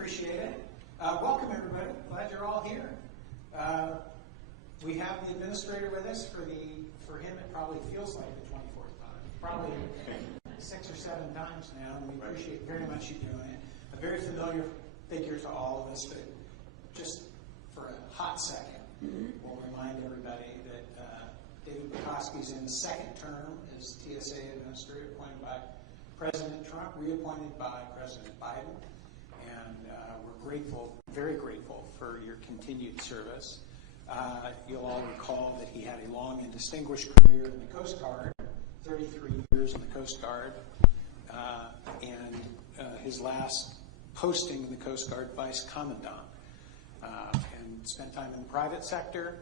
appreciate it. Welcome, everybody. Glad you're all here. We have the administrator with us for him. It probably feels like the 24th time, probably 6 or 7 times now, and we appreciate very much you doing it. A very familiar figure to all of us, but just for a hot second, we'll remind everybody that David Pekoske is in the second term as TSA Administrator, appointed by President Trump, reappointed by President Biden, and we're grateful, very grateful for your continued service. You'll all recall that he had a long and distinguished career in the Coast Guard, 33 years in the Coast Guard, and his last posting in the Coast Guard, Vice Commandant, and spent time in the private sector.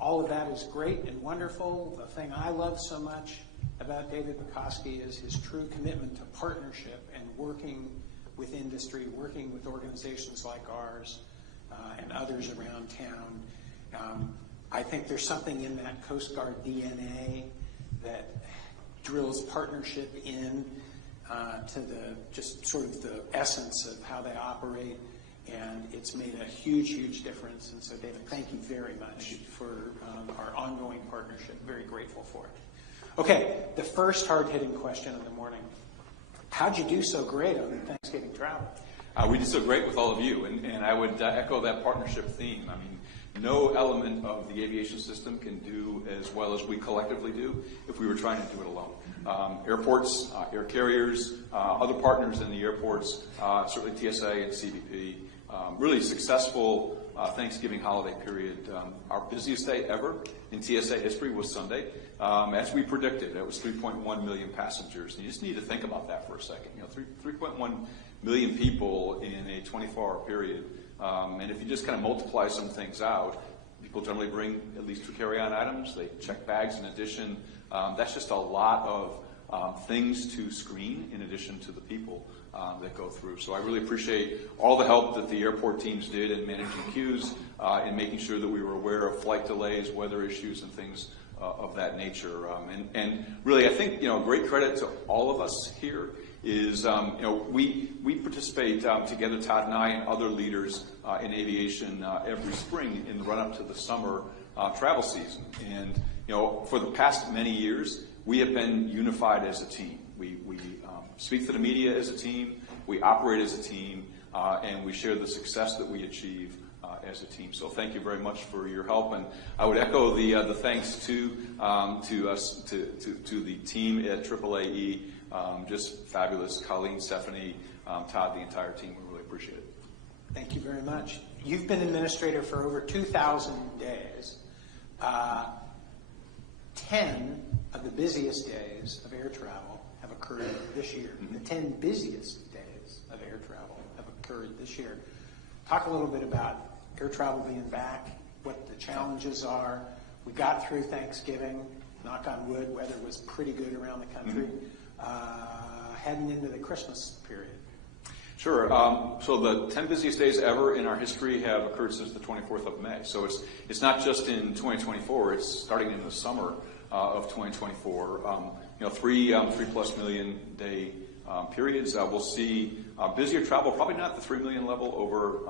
All of that is great and wonderful. The thing I love so much about David Pekoske is his true commitment to partnership and working with industry, working with organizations like ours and others around town. I think there's something in that Coast Guard DNA that drills partnership in to the just sort of the essence of how they operate, and it's made a huge, huge difference. And so, David, thank you very much for our ongoing partnership. Very grateful for it. Okay, the first hard-hitting question of the morning. How'd you do so great on Thanksgiving travel? We did so great with all of you, and I would echo that partnership theme. I mean, no element of the aviation system can do as well as we collectively do if we were trying to do it alone. Airports, air carriers, other partners in the airports, certainly TSA and CBP, really successful Thanksgiving holiday period. Our busiest day ever in TSA history was Sunday. As we predicted, it was 3.1 million passengers. And you just need to think about that for a second. 3.1 million people in a 24-hour period. And if you just kind of multiply some things out, people generally bring at least 2 carry-on items. They check bags in addition. That's just a lot of things to screen in addition to the people that go through. So I really appreciate all the help that the airport teams did in managing queues, in making sure that we were aware of flight delays, weather issues, and things of that nature. And really, I think, great credit to all of us here is, we participate together, Todd and I and other leaders in aviation every spring in the run-up to the summer travel season. And, for the past many years, we have been unified as a team. We speak to the media as a team, we operate as a team, and we share the success that we achieve as a team. So thank you very much for your help, and I would echo the thanks to the team at AAAE. Just fabulous. Colleen, Stephanie, Todd, the entire team. We really appreciate it. Thank you very much. You've been administrator for over 2,000 days. 10 of the busiest days of air travel have occurred this year. The 10 busiest days of air travel have occurred this year. Talk a little bit about air travel being back, what the challenges are. We got through Thanksgiving, knock on wood, weather was pretty good around the country. Heading into the Christmas period. Sure. So the 10 busiest days ever in our history have occurred since the 24th of May. So it's not just in 2024, it's starting in the summer of 2024. 3+ million day periods. We'll see busier travel, probably not the 3 million level over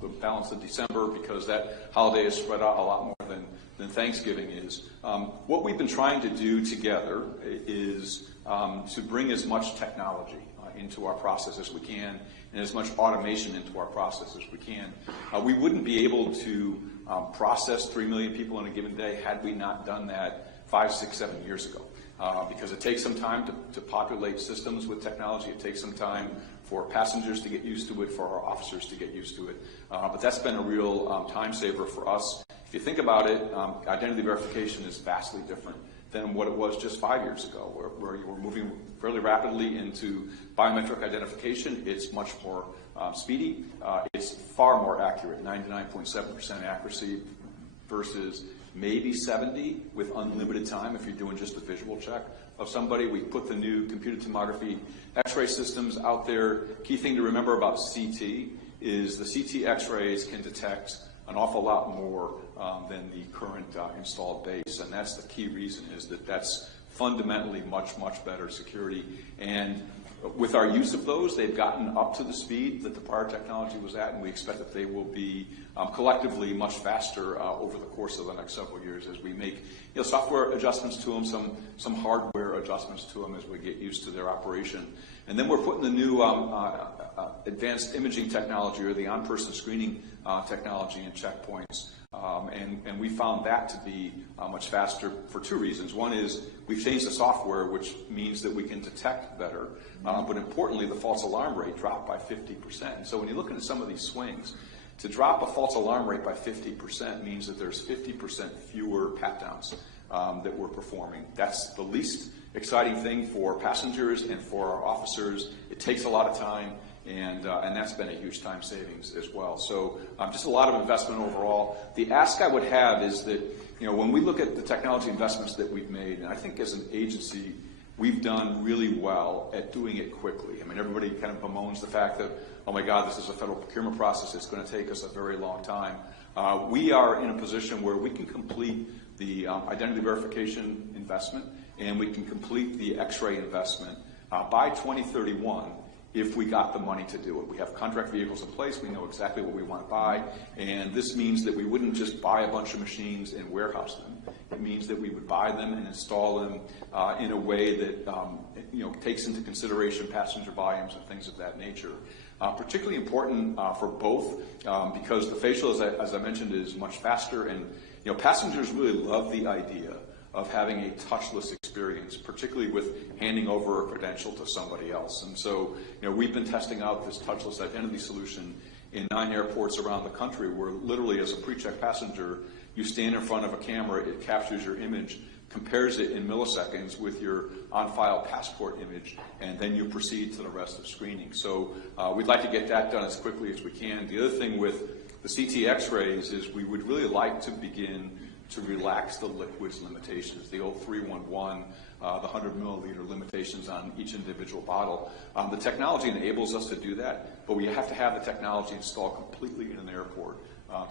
the balance of December, because that holiday is spread out a lot more than Thanksgiving is. What we've been trying to do together is to bring as much technology into our process as we can, and as much automation into our process as we can. We wouldn't be able to process 3 million people in a given day had we not done that 5, 6, 7 years ago. Because it takes some time to populate systems with technology. It takes some time for passengers to get used to it, for our officers to get used to it. But that's been a real time saver for us. If you think about it, identity verification is vastly different than what it was just 5 years ago, where you were moving fairly rapidly into biometric identification. It's much more speedy. It's far more accurate, 99.7% accuracy versus maybe 70 with unlimited time if you're doing just a visual check of somebody. We put the new computed tomography X-ray systems out there. Key thing to remember about CT is the CT X-rays can detect an awful lot more than the current installed base, and that's the key reason, is that that's fundamentally much, much better security. And with our use of those, they've gotten up to the speed that the prior technology was at, and we expect that they will be collectively much faster over the course of the next several years as we make software adjustments to them, some hardware adjustments to them as we get used to their operation. And then we're putting the new advanced imaging technology, or the on-person screening technology, in checkpoints. And we found that to be much faster for two reasons. One is we've changed the software, which means that we can detect better. But importantly, the false alarm rate dropped by 50%. And so when you look at some of these swings, to drop a false alarm rate by 50% means that there's 50% fewer pat-downs that we're performing. That's the least exciting thing for passengers and for our officers. It takes a lot of time, and that's been a huge time savings as well. So just a lot of investment overall. The ask I would have is that, when we look at the technology investments that we've made, and I think as an agency, we've done really well at doing it quickly. I mean, everybody kind of bemoans the fact that, oh my God, this is a federal procurement process. It's going to take us a very long time. We are in a position where we can complete the identity verification investment, and we can complete the X-ray investment by 2031 if we got the money to do it. We have contract vehicles in place. We know exactly what we want to buy, and this means that we wouldn't just buy a bunch of machines and warehouse them. It means that we would buy them and install them in a way that takes into consideration passenger volumes and things of that nature. Particularly important for both because the facial, as I mentioned, is much faster, and passengers really love the idea of having a touchless experience, particularly with handing over a credential to somebody else. And so, we've been testing out this touchless identity solution in 9 airports around the country, where literally as a pre-check passenger, you stand in front of a camera, it captures your image, compares it in milliseconds with your on-file passport image, and then you proceed to the rest of screening. So we'd like to get that done as quickly as we can. The other thing with the CT X-rays is we would really like to begin to relax the liquids limitations, the old 311, the 100 milliliter limitations on each individual bottle. The technology enables us to do that, but we have to have the technology installed completely in an airport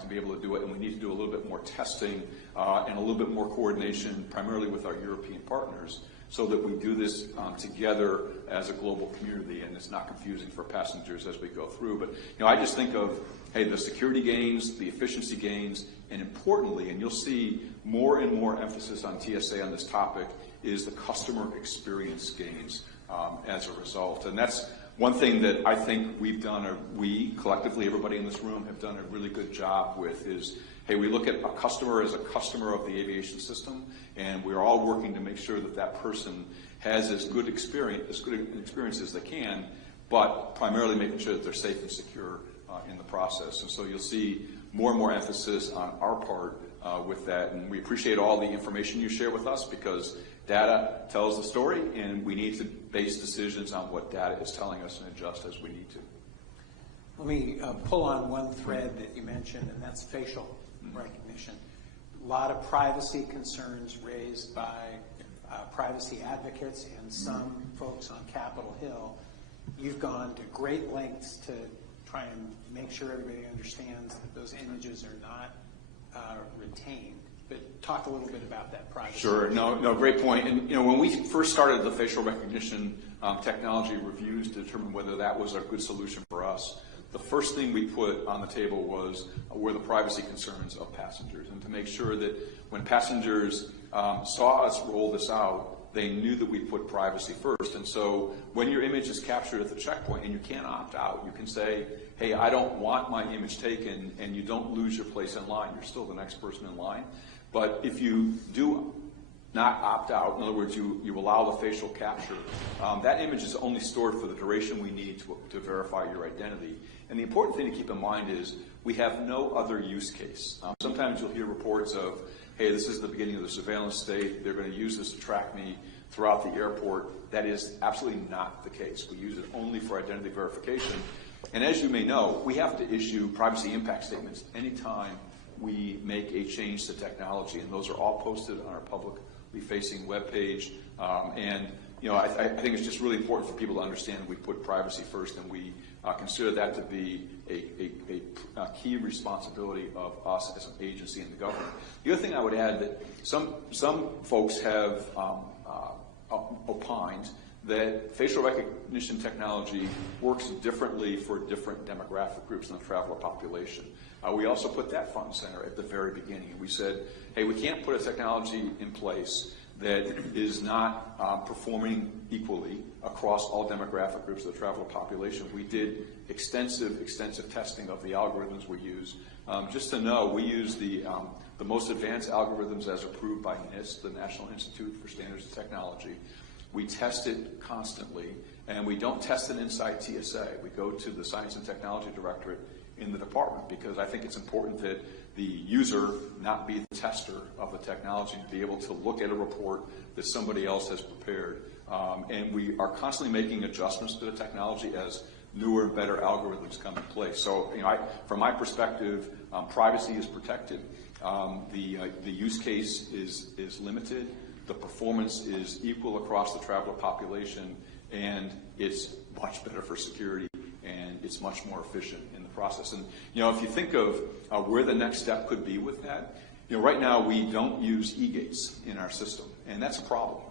to be able to do it, and we need to do a little bit more testing and a little bit more coordination, primarily with our European partners, so that we do this together as a global community, and it's not confusing for passengers as we go through. But I just think of, the security gains, the efficiency gains, and importantly, and you'll see more and more emphasis on TSA on this topic, is the customer experience gains as a result. And that's one thing that I think we've done, or we collectively, everybody in this room, have done a really good job with is, we look at a customer as a customer of the aviation system, and we're all working to make sure that that person has as good an experience as they can, but primarily making sure that they're safe and secure in the process. And so you'll see more and more emphasis on our part with that, and we appreciate all the information you share with us, because data tells the story, and we need to base decisions on what data is telling us and adjust as we need to. Let me pull on one thread that you mentioned, and that's facial recognition. A lot of privacy concerns raised by privacy advocates and some folks on Capitol Hill. You've gone to great lengths to try and make sure everybody understands that those images are not retained. But talk a little bit about that privacy. Sure. No, great point. And when we first started the facial recognition technology reviews to determine whether that was a good solution for us, the first thing we put on the table were the privacy concerns of passengers, and to make sure that when passengers saw us roll this out, they knew that we put privacy first. And so when your image is captured at the checkpoint and you can't opt out, you can say, hey, I don't want my image taken, and you don't lose your place in line. You're still the next person in line. But if you do not opt out, in other words, you allow the facial capture, that image is only stored for the duration we need to verify your identity. And the important thing to keep in mind is we have no other use case. Sometimes you'll hear reports of, hey, this is the beginning of the surveillance state. They're going to use this to track me throughout the airport. That is absolutely not the case. We use it only for identity verification. And as you may know, we have to issue privacy impact statements anytime we make a change to technology, and those are all posted on our publicly facing webpage. I think it's just really important for people to understand that we put privacy first, and we consider that to be a key responsibility of us as an agency and the government. The other thing I would add that some folks have opined that facial recognition technology works differently for different demographic groups in the traveler population. We also put that front and center at the very beginning. We said, hey, we can't put a technology in place that is not performing equally across all demographic groups of the traveler population. We did extensive testing of the algorithms we use. Just to know, we use the most advanced algorithms as approved by NIST, the National Institute for Standards and Technology. We test it constantly, and we don't test it inside TSA. We go to the Science and Technology Directorate in the department, because I think it's important that the user not be the tester of the technology, to be able to look at a report that somebody else has prepared. And we are constantly making adjustments to the technology as newer and better algorithms come in place. So, from my perspective, privacy is protected. The use case is limited. The performance is equal across the traveler population, and it's much better for security, and it's much more efficient in the process. And if you think of where the next step could be with that, right now we don't use e-gates in our system, and that's a problem.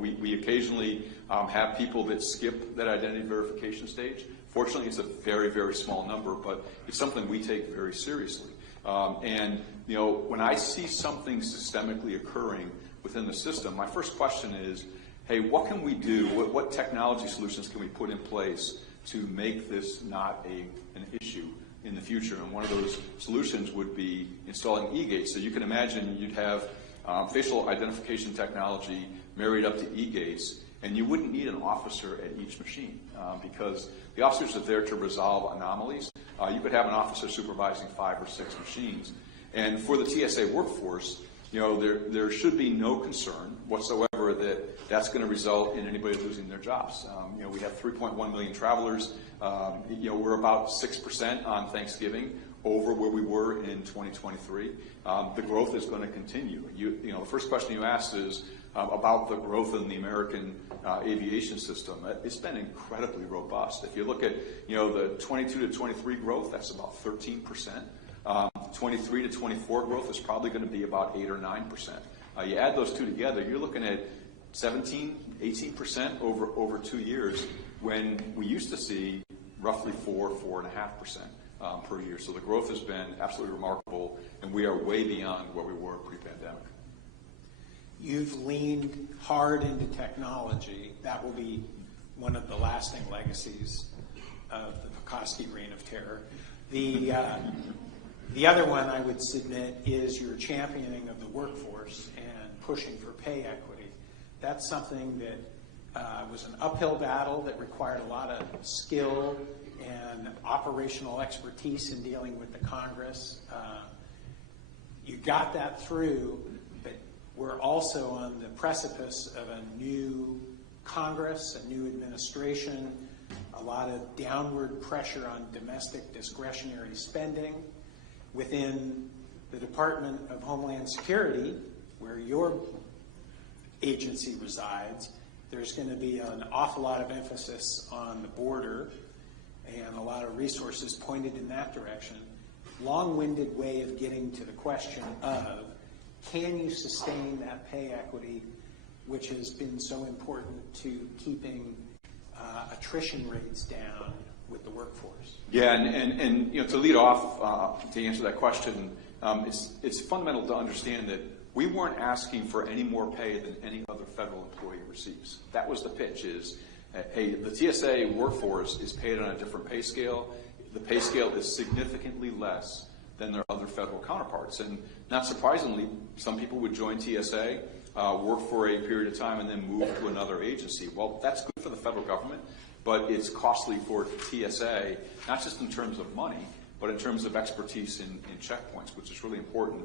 We occasionally have people that skip that identity verification stage. Fortunately, it's a very, very small number, but it's something we take very seriously. When I see something systemically occurring within the system, my first question is, hey, what can we do? What technology solutions can we put in place to make this not an issue in the future? And one of those solutions would be installing e-gates. So you can imagine you'd have facial identification technology married up to e-gates, and you wouldn't need an officer at each machine because the officers are there to resolve anomalies. You could have an officer supervising 5 or 6 machines. And for the TSA workforce, there should be no concern whatsoever that that's going to result in anybody losing their jobs. We have 3.1 million travelers. We're about 6% on Thanksgiving over where we were in 2023. The growth is going to continue. The first question you asked is about the growth in the American aviation system. It's been incredibly robust. If you look at the 22 to 23 growth, that's about 13%. 23 to 24 growth is probably going to be about 8 or 9%. You add those two together, you're looking at 17, 18% over 2 years, when we used to see roughly 4.5% per year. So the growth has been absolutely remarkable, and we are way beyond where we were pre-pandemic. You've leaned hard into technology. That will be one of the lasting legacies of the Pekoske Reign of Terror. The other one I would submit is your championing of the workforce and pushing for pay equity. That's something that was an uphill battle that required a lot of skill and operational expertise in dealing with the Congress. You got that through, but we're also on the precipice of a new Congress, a new administration, a lot of downward pressure on domestic discretionary spending. Within the Department of Homeland Security, where your agency resides, there's going to be an awful lot of emphasis on the border and a lot of resources pointed in that direction. Long-winded way of getting to the question of, can you sustain that pay equity, which has been so important to keeping attrition rates down with the workforce? Yeah, and to lead off, to answer that question, it's fundamental to understand that we weren't asking for any more pay than any other federal employee receives. That was the pitch, is, hey, the TSA workforce is paid on a different pay scale. The pay scale is significantly less than their other federal counterparts. And not surprisingly, some people would join TSA, work for a period of time, and then move to another agency. Well, that's good for the federal government, but it's costly for TSA, not just in terms of money, but in terms of expertise in checkpoints, which is really important,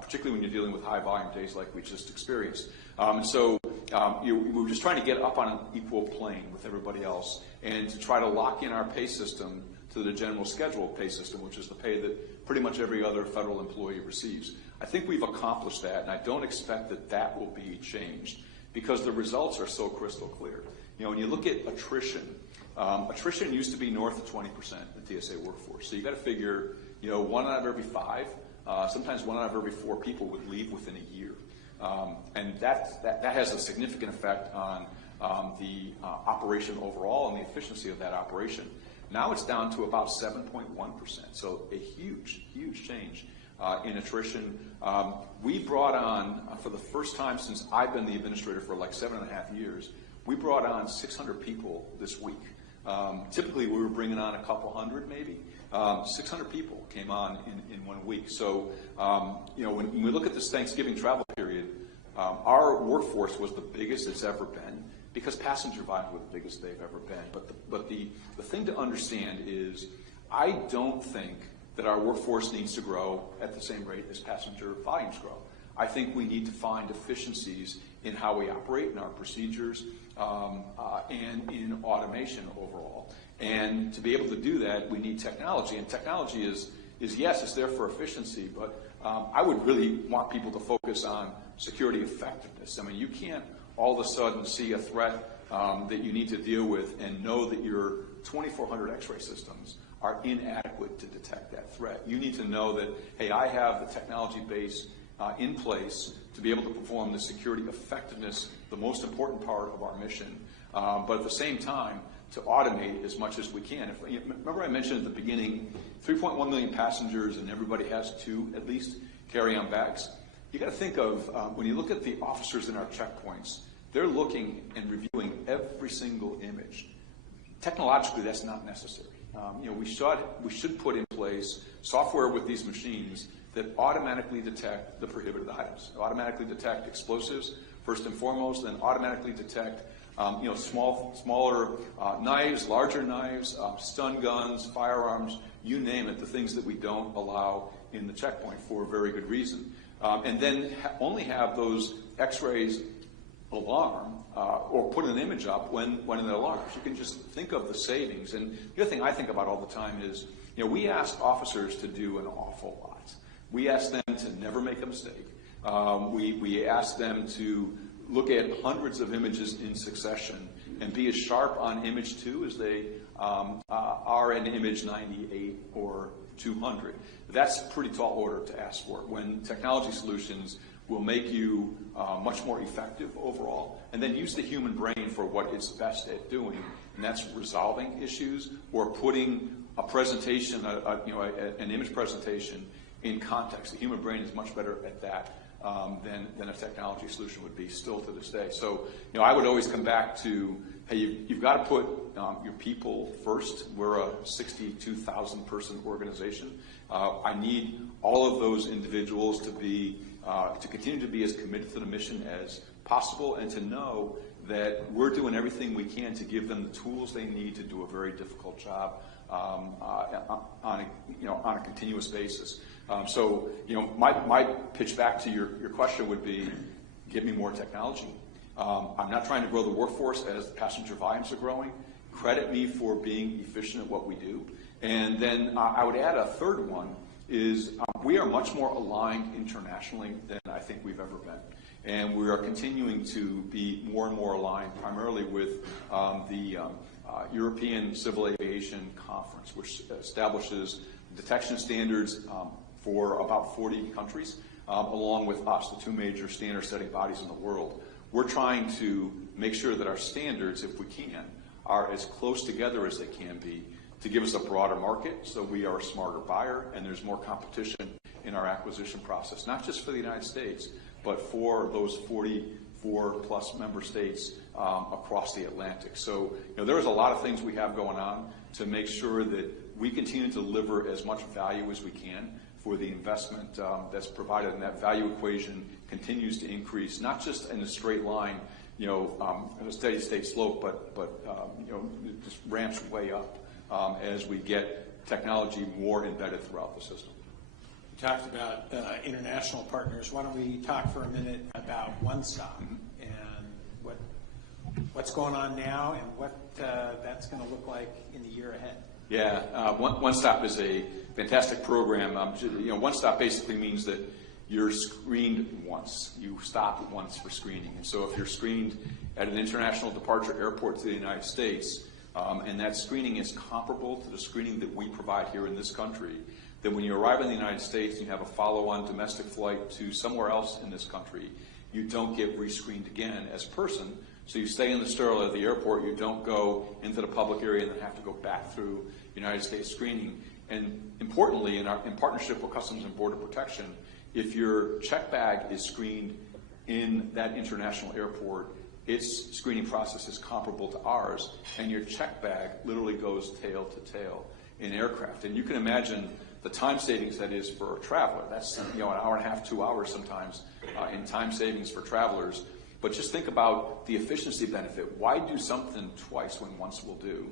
particularly when you're dealing with high volume days like we just experienced. We were just trying to get up on an equal plane with everybody else, and to try to lock in our pay system to the general schedule pay system, which is the pay that pretty much every other federal employee receives. I think we've accomplished that, and I don't expect that will be changed, because the results are so crystal clear. When you look at attrition, attrition used to be north of 20% in the TSA workforce. So you got to figure, 1 out of every 5, sometimes 1 out of every 4 people would leave within a year. And that has a significant effect on the operation overall and the efficiency of that operation. Now it's down to about 7.1%, so a huge, huge change in attrition. We brought on, for the first time since I've been the administrator for like 7.5 years, we brought on 600 people this week. Typically we were bringing on a couple hundred maybe. 600 people came on in 1 week. So, when we look at this Thanksgiving travel period, our workforce was the biggest it's ever been because passenger volumes were the biggest they've ever been. But the thing to understand is I don't think that our workforce needs to grow at the same rate as passenger volumes grow. I think we need to find efficiencies in how we operate, in our procedures, and in automation overall. And to be able to do that, we need technology. And technology is yes, it's there for efficiency, but I would really want people to focus on security effectiveness. I mean, you can't all of a sudden see a threat that you need to deal with and know that your 2,400 X-ray systems are inadequate to detect that threat. You need to know that, hey, I have the technology base in place to be able to perform the security effectiveness, the most important part of our mission, but at the same time, to automate as much as we can. Remember I mentioned at the beginning, 3.1 million passengers and everybody has 2, at least, carry-on bags. You got to think of, when you look at the officers in our checkpoints, they're looking and reviewing every single image. Technologically, that's not necessary. We should put in place software with these machines that automatically detect the prohibited items, automatically detect explosives, first and foremost, then automatically detect smaller knives, larger knives, stun guns, firearms, you name it, the things that we don't allow in the checkpoint for a very good reason. And then only have those X-rays alarm or put an image up when it alarms. You can just think of the savings. And the other thing I think about all the time is, we ask officers to do an awful lot. We ask them to never make a mistake. We ask them to look at hundreds of images in succession and be as sharp on image 2 as they are in image 98 or 200. That's a pretty tall order to ask for when technology solutions will make you much more effective overall, and then use the human brain for what it's best at doing, and that's resolving issues or putting a presentation, an image presentation in context. The human brain is much better at that than a technology solution would be still to this day. So, I would always come back to, hey, you've got to put your people first. We're a 62,000 person organization. I need all of those individuals to continue to be as committed to the mission as possible and to know that we're doing everything we can to give them the tools they need to do a very difficult job on a continuous basis. So, my pitch back to your question would be, give me more technology. I'm not trying to grow the workforce as passenger volumes are growing. Credit me for being efficient at what we do. And then I would add a third one is we are much more aligned internationally than I think we've ever been. And we are continuing to be more and more aligned primarily with the European Civil Aviation Conference, which establishes detection standards for about 40 countries, along with us, the 2 major standard-setting bodies in the world. We're trying to make sure that our standards, if we can, are as close together as they can be to give us a broader market so we are a smarter buyer and there's more competition in our acquisition process, not just for the United States, but for those 44-plus member states across the Atlantic. So, there's a lot of things we have going on to make sure that we continue to deliver as much value as we can for the investment that's provided, and that value equation continues to increase, not just in a straight line, a steady state slope, but it just ramps way up as we get technology more embedded throughout the system. You talked about international partners. Why don't we talk for a minute about One Stop and what's going on now and what that's going to look like in the year ahead? Yeah, One Stop is a fantastic program. One Stop basically means that you're screened once. You stop once for screening. And so if you're screened at an international departure airport to the United States, and that screening is comparable to the screening that we provide here in this country, then when you arrive in the United States and you have a follow-on domestic flight to somewhere else in this country, you don't get rescreened again as a person, So you stay in the sterile at the airport, you don't go into the public area and then have to go back through United States screening. And importantly, in partnership with Customs and Border Protection, if your check bag is screened in that international airport, its screening process is comparable to ours, and your check bag literally goes tail to tail in aircraft. And you can imagine the time savings that is for a traveler. That's an hour and a half, 2 hours sometimes in time savings for travelers. But just think about the efficiency benefit. Why do something twice when once will do?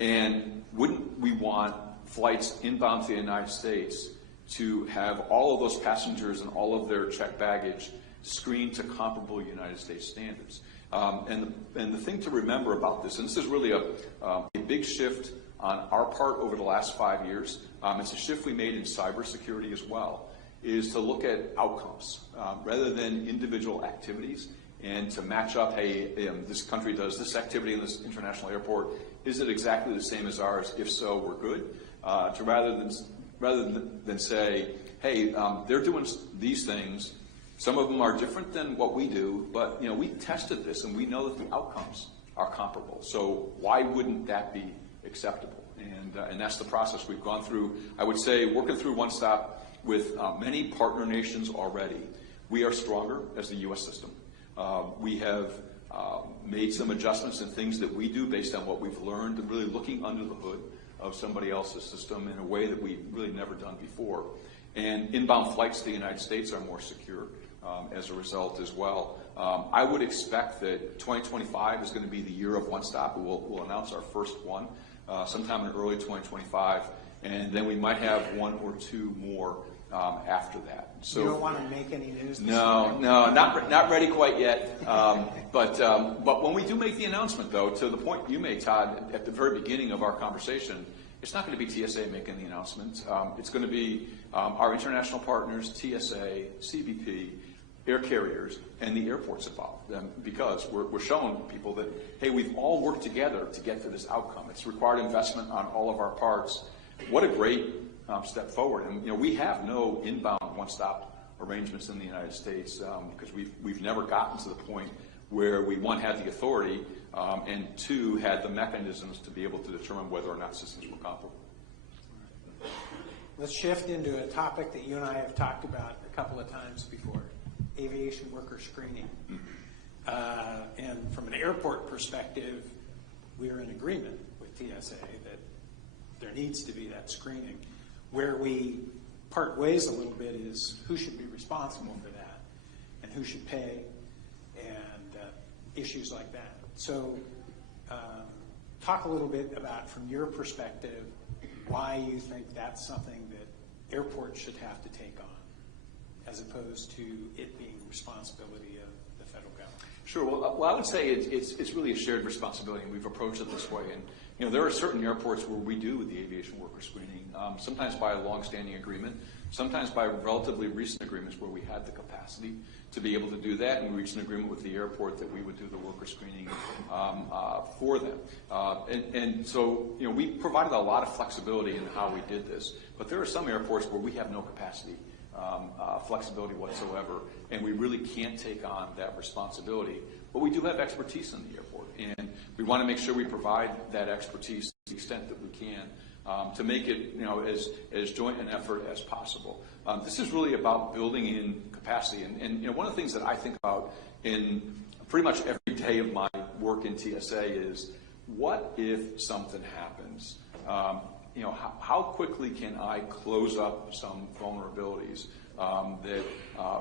And wouldn't we want flights inbound to the United States to have all of those passengers and all of their checked baggage screened to comparable United States standards? And the thing to remember about this, and this is really a big shift on our part over the last 5 years, it's a shift we made in cybersecurity as well, is to look at outcomes rather than individual activities, and to match up, hey, this country does this activity in this international airport. Is it exactly the same as ours? If so, we're good. To rather than say, hey, they're doing these things. Some of them are different than what we do, but we tested this and we know that the outcomes are comparable. So why wouldn't that be acceptable? And that's the process we've gone through. I would say working through One Stop with many partner nations already. We are stronger as the U.S. system. We have made some adjustments and things that we do based on what we've learned, and really looking under the hood of somebody else's system in a way that we've really never done before. And inbound flights to the United States are more secure as a result as well. I would expect that 2025 is going to be the year of One Stop. We'll announce our first one sometime in early 2025, and then we might have one or two more after that. So, you don't want to make any news this No, not ready quite yet. But when we do make the announcement, though, to the point you made, Todd, at the very beginning of our conversation, it's not going to be TSA making the announcement. It's going to be our international partners, TSA, CBP, air carriers, and the airports involved, because we're showing people that, hey, we've all worked together to get to this outcome. It's required investment on all of our parts. What a great step forward. And we have no inbound one-stop arrangements in the United States because we've never gotten to the point where we, one, had the authority, and two, had the mechanisms to be able to determine whether or not systems were comparable. Let's shift into a topic that you and I have talked about a couple of times before, aviation worker screening. And from an airport perspective, we're in agreement with TSA that there needs to be that screening. Where we part ways a little bit is who should be responsible for that and who should pay and issues like that. So talk a little bit about, from your perspective, why you think that's something that airports should have to take on as opposed to it being responsibility of the federal government. Sure. Well, I would say it's really a shared responsibility, and we've approached it this way. And there are certain airports where we do the aviation worker screening, sometimes by a long-standing agreement, sometimes by relatively recent agreements where we had the capacity to be able to do that, and we reached an agreement with the airport that we would do the worker screening for them. And so, we provided a lot of flexibility in how we did this, but there are some airports where we have no capacity. Flexibility whatsoever, and we really can't take on that responsibility. But we do have expertise in the airport, and we want to make sure we provide that expertise to the extent that we can to make it, as joint an effort as possible. This is really about building in capacity, and one of the things that I think about in pretty much every day of my work in TSA is, what if something happens? How quickly can I close up some vulnerabilities that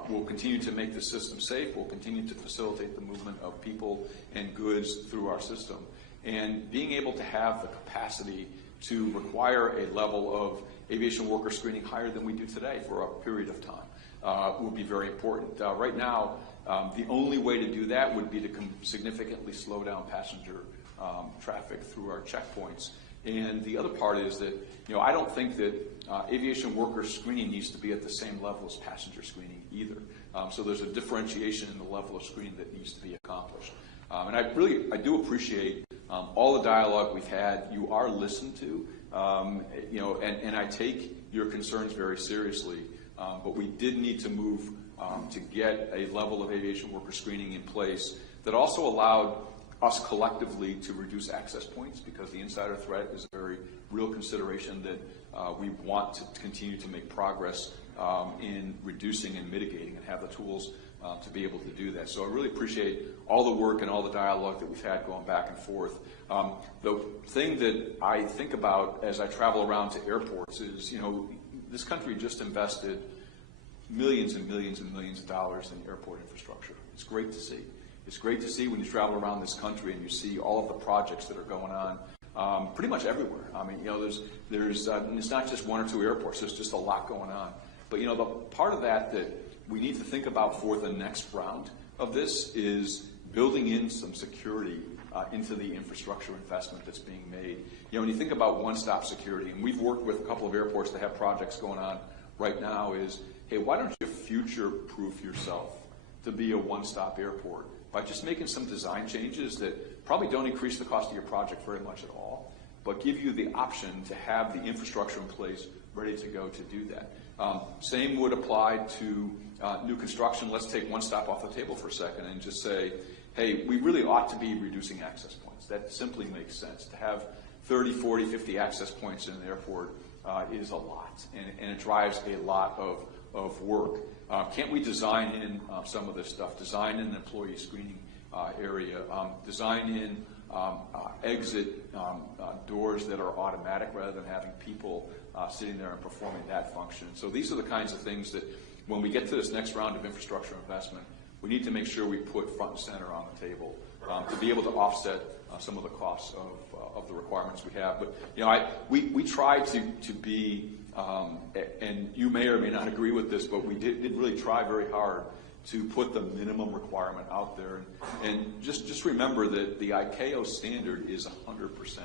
will continue to make the system safe, will continue to facilitate the movement of people and goods through our system? And being able to have the capacity to require a level of aviation worker screening higher than we do today for a period of time will be very important. Right now, the only way to do that would be to significantly slow down passenger traffic through our checkpoints. And the other part is that, I don't think that aviation worker screening needs to be at the same level as passenger screening either. So there's a differentiation in the level of screening that needs to be accomplished. And I do appreciate all the dialogue we've had. You are listened to, and I take your concerns very seriously. But we did need to move to get a level of aviation worker screening in place that also allowed us collectively to reduce access points, because the insider threat is a very real consideration that we want to continue to make progress in reducing and mitigating, and have the tools to be able to do that. So I really appreciate all the work and all the dialogue that we've had going back and forth. The thing that I think about as I travel around to airports is, this country just invested millions and millions and millions of dollars in airport infrastructure. It's great to see. It's great to see when you travel around this country and you see all of the projects that are going on pretty much everywhere. I mean, there's it's not just one or two airports. There's just a lot going on. But the part of that we need to think about for the next round of this is building in some security into the infrastructure investment that's being made. When you think about one-stop security, and we've worked with a couple of airports that have projects going on right now, is, hey, why don't you future-proof yourself to be a one-stop airport by just making some design changes that probably don't increase the cost of your project very much at all, but give you the option to have the infrastructure in place ready to go to do that. Same would apply to new construction. Let's take one stop off the table for a second and just say, hey, we really ought to be reducing access points. That simply makes sense. To have 30, 40, 50 access points in an airport is a lot, and it drives a lot of work. Can't we design in some of this stuff? Design in an employee screening area. Design in exit doors that are automatic rather than having people sitting there and performing that function. So these are the kinds of things that when we get to this next round of infrastructure investment, we need to make sure we put front and center on the table to be able to offset some of the costs of the requirements we have. But we try to be, and you may or may not agree with this, but we did really try very hard to put the minimum requirement out there. And just remember that the ICAO standard is 100%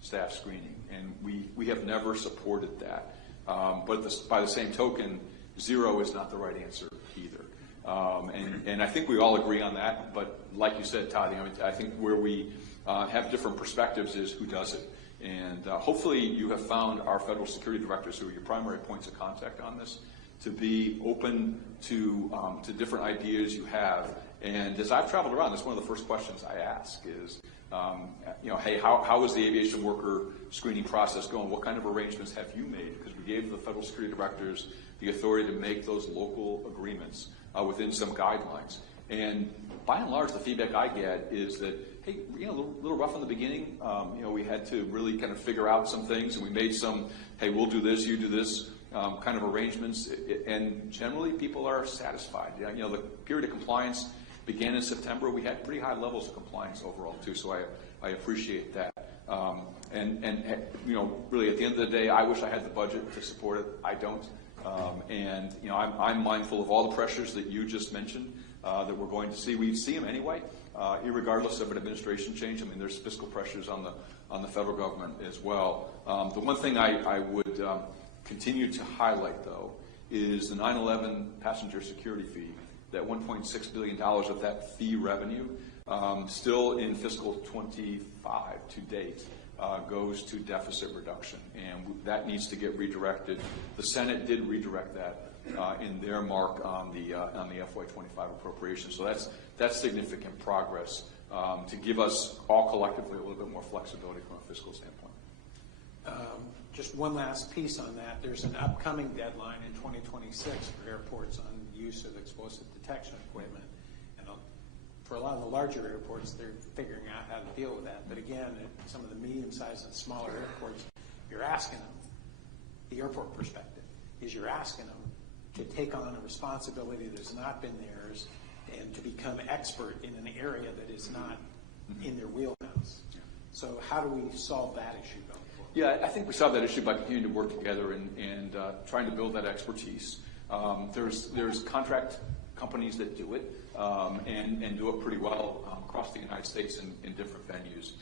staff screening, and we have never supported that. But by the same token, 0 is not the right answer either. And I think we all agree on that, but like you said, Todd, I think where we have different perspectives is who does it. And hopefully you have found our federal security directors, who are your primary points of contact on this, to be open to different ideas you have. And as I've traveled around, that's one of the first questions I ask is, hey, how is the aviation worker screening process going? What kind of arrangements have you made? Because we gave the federal security directors the authority to make those local agreements within some guidelines. And by and large, the feedback I get is that, hey, a little rough in the beginning. We had to really kind of figure out some things, and we made some, hey, we'll do this, you do this, kind of arrangements. And generally, people are satisfied. The period of compliance began in September. We had pretty high levels of compliance overall, too, so I appreciate that. Really, at the end of the day, I wish I had the budget to support it. I don't. I'm mindful of all the pressures that you just mentioned that we're going to see. We see them anyway, irregardless of an administration change. I mean, there's fiscal pressures on the federal government as well. The one thing I would continue to highlight, though, is the 9/11 passenger security fee. That $1.6 billion of that fee revenue, still in fiscal 25 to date, goes to deficit reduction, and that needs to get redirected. The Senate did redirect that in their mark on the FY25 appropriation. So that's significant progress to give us all collectively a little bit more flexibility from a fiscal standpoint. Just one last piece on that. There's an upcoming deadline in 2026 for airports on use of explosive detection equipment. And for a lot of the larger airports, they're figuring out how to deal with that. But again, at some of the medium-sized and smaller airports, you're asking them, the airport perspective, is you're asking them to take on a responsibility that has not been theirs and to become expert in an area that is not in their wheelhouse. So how do we solve that issue going forward? Yeah, I think we solve that issue by continuing to work together and trying to build that expertise. There's contract companies that do it and do it pretty well across the United States in different venues.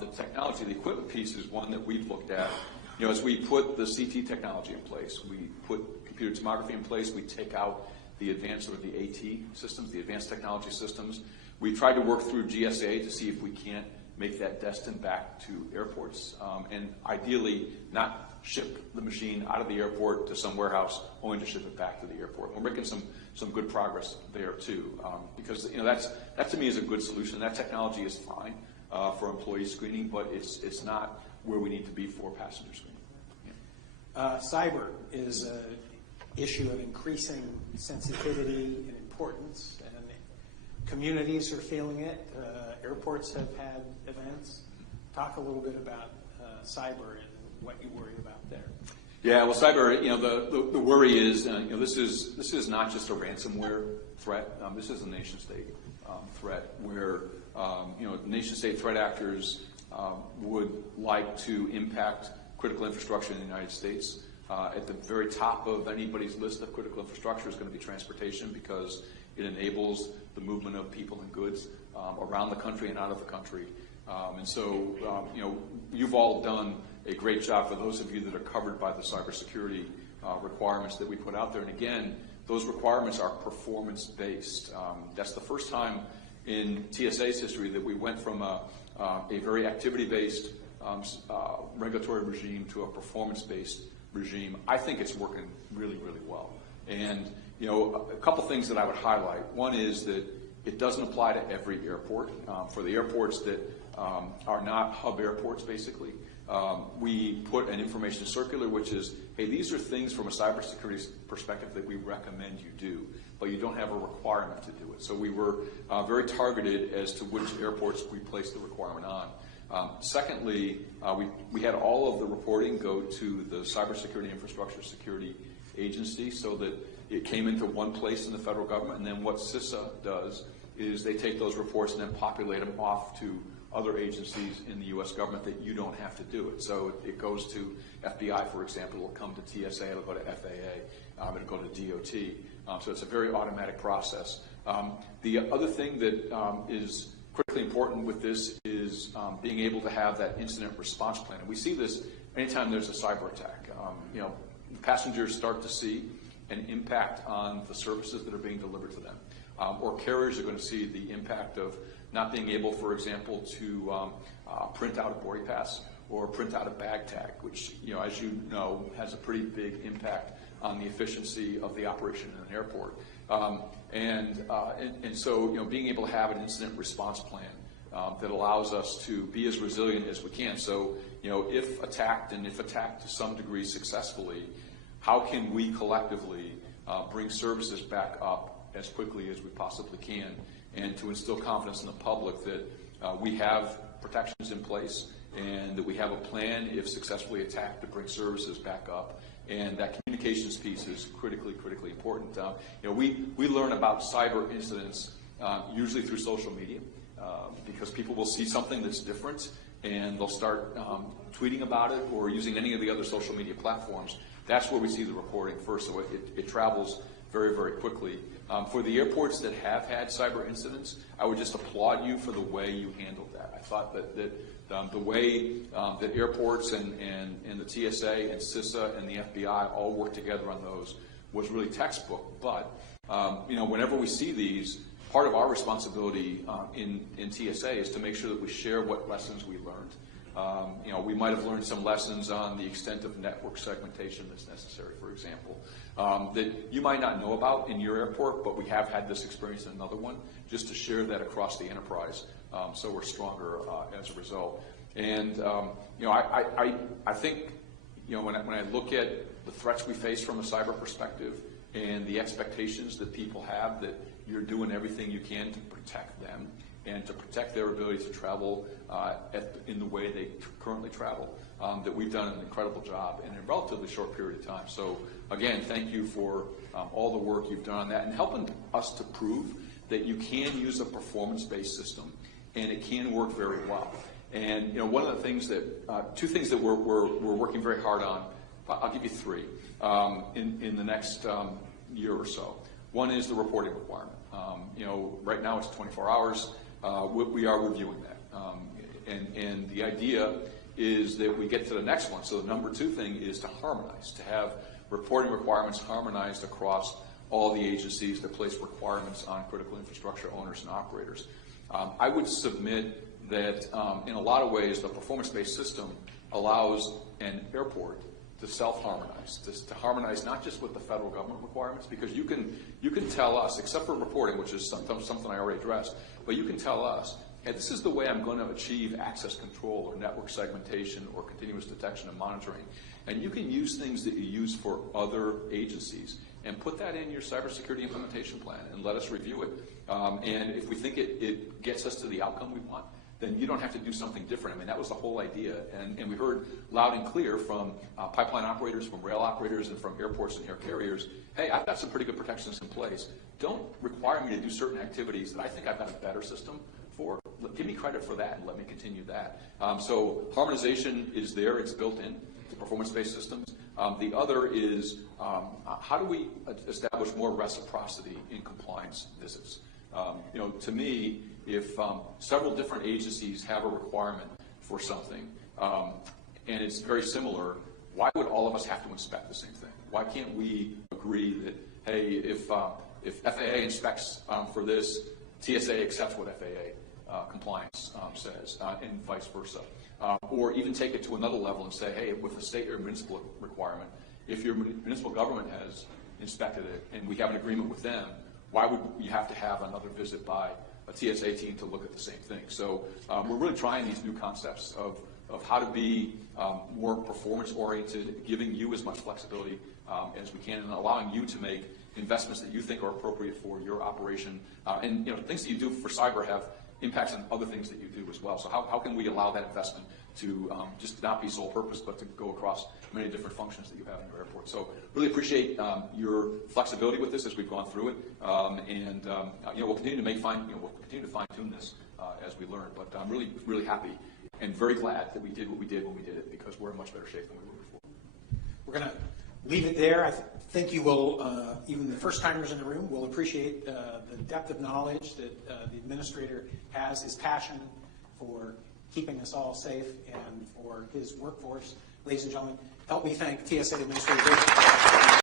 The technology, the equipment piece is one that we've looked at. As we put the CT technology in place, we put computer tomography in place, we take out the advanced or the AT systems, the advanced technology systems. We tried to work through GSA to see if we can't make that destined back to airports, and ideally not ship the machine out of the airport to some warehouse only to ship it back to the airport. We're making some good progress there too, because that to me is a good solution. That technology is fine for employee screening, but it's not where we need to be for passenger screening. Yeah. Cyber is an issue of increasing sensitivity and importance, and communities are feeling it. Airports have had events. Talk a little bit about cyber and what you worry about there. Yeah, well, cyber, the worry is, this is not just a ransomware threat. This is a nation-state threat where, nation-state threat actors would like to impact critical infrastructure in the United States. At the very top of anybody's list of critical infrastructure is going to be transportation, because it enables the movement of people and goods around the country and out of the country. And so, you've all done a great job, for those of you that are covered by the cybersecurity requirements that we put out there. And again, those requirements are performance-based. That's the first time in TSA's history that we went from a very activity-based regulatory regime to a performance-based regime. I think it's working really, really well. And a couple things that I would highlight. One is that it doesn't apply to every airport. For the airports that are not hub airports, basically, we put an information circular, which is, hey, these are things from a cybersecurity perspective that we recommend you do, but you don't have a requirement to do it. So we were very targeted as to which airports we placed the requirement on. Secondly, we had all of the reporting go to the Cybersecurity Infrastructure Security Agency, so that it came into one place in the federal government. And then what CISA does is they take those reports and then populate them off to other agencies in the U.S. government that you don't have to do it. So it goes to FBI, for example. It'll come to TSA. It'll go to FAA. It'll go to DOT. So it's a very automatic process. The other thing that is critically important with this is being able to have that incident response plan. And we see this anytime there's a cyber attack. Passengers start to see an impact on the services that are being delivered to them. Or carriers are going to see the impact of not being able, for example, to print out a boarding pass or print out a bag tag, which, as you know, has a pretty big impact on the efficiency of the operation in an airport. And so, being able to have an incident response plan that allows us to be as resilient as we can. So, if attacked, and if attacked to some degree successfully, how can we collectively bring services back up as quickly as we possibly can, and to instill confidence in the public that we have protections in place and that we have a plan, if successfully attacked, to bring services back up. And that communications piece is critically important. We learn about cyber incidents usually through social media, because people will see something that's different and they'll start tweeting about it or using any of the other social media platforms. That's where we see the reporting first, so it travels very, very quickly. For the airports that have had cyber incidents, I would just applaud you for the way you handled that. I thought that the way that airports and the TSA and CISA and the FBI all worked together on those was really textbook. But whenever we see these, part of our responsibility in TSA is to make sure that we share what lessons we learned. We might have learned some lessons on the extent of network segmentation that's necessary, for example, that you might not know about in your airport, but we have had this experience in another one, just to share that across the enterprise, so we're stronger as a result. And I think when I look at the threats we face from a cyber perspective and the expectations that people have, that you're doing everything you can to protect them and to protect their ability to travel in the way they currently travel, that we've done an incredible job in a relatively short period of time. So again, thank you for all the work you've done on that and helping us to prove that you can use a performance-based system and it can work very well. And one of the things that, two things that we're working very hard on, I'll give you three, in the next year or so. One is the reporting requirement. Right now it's 24 hours. We are reviewing that. And the idea is that we get to the next one. So the number two thing is to harmonize, to have reporting requirements harmonized across all the agencies that place requirements on critical infrastructure owners and operators. I would submit that in a lot of ways the performance-based system allows an airport to self-harmonize, to harmonize not just with the federal government requirements, because you can tell us, except for reporting, which is something I already addressed, but you can tell us, hey, this is the way I'm going to achieve access control or network segmentation or continuous detection and monitoring. And you can use things that you use for other agencies and put that in your cybersecurity implementation plan and let us review it. And if we think it gets us to the outcome we want, then you don't have to do something different. I mean, that was the whole idea. And we heard loud and clear from pipeline operators, from rail operators, and from airports and air carriers, hey, I've got some pretty good protections in place. Don't require me to do certain activities that I think I've got a better system for. Give me credit for that and let me continue that. So harmonization is there. It's built in to performance-based systems. The other is how do we establish more reciprocity in compliance visits? To me, if several different agencies have a requirement for something and it's very similar, why would all of us have to inspect the same thing? Why can't we agree that, hey, if FAA inspects for this, TSA accepts what FAA compliance says, and vice versa? Or even take it to another level and say, hey, with a state or municipal requirement, if your municipal government has inspected it and we have an agreement with them, why would you have to have another visit by a TSA team to look at the same thing? So we're really trying these new concepts of how to be more performance-oriented, giving you as much flexibility as we can, and allowing you to make investments that you think are appropriate for your operation. And things that you do for cyber have impacts on other things that you do as well. So how can we allow that investment to just not be sole purpose, but to go across many different functions that you have in your airport? So really appreciate your flexibility with this as we've gone through it, and we'll continue to we'll continue to fine tune this as we learn. But I'm really, really happy and very glad that we did what we did when we did it, because we're in much better shape than we were before. We're going to leave it there. I think you will, even the first timers in the room, will appreciate the depth of knowledge that the administrator has, his passion for keeping us all safe, and for his workforce. Ladies and gentlemen, help me thank TSA Administrator David.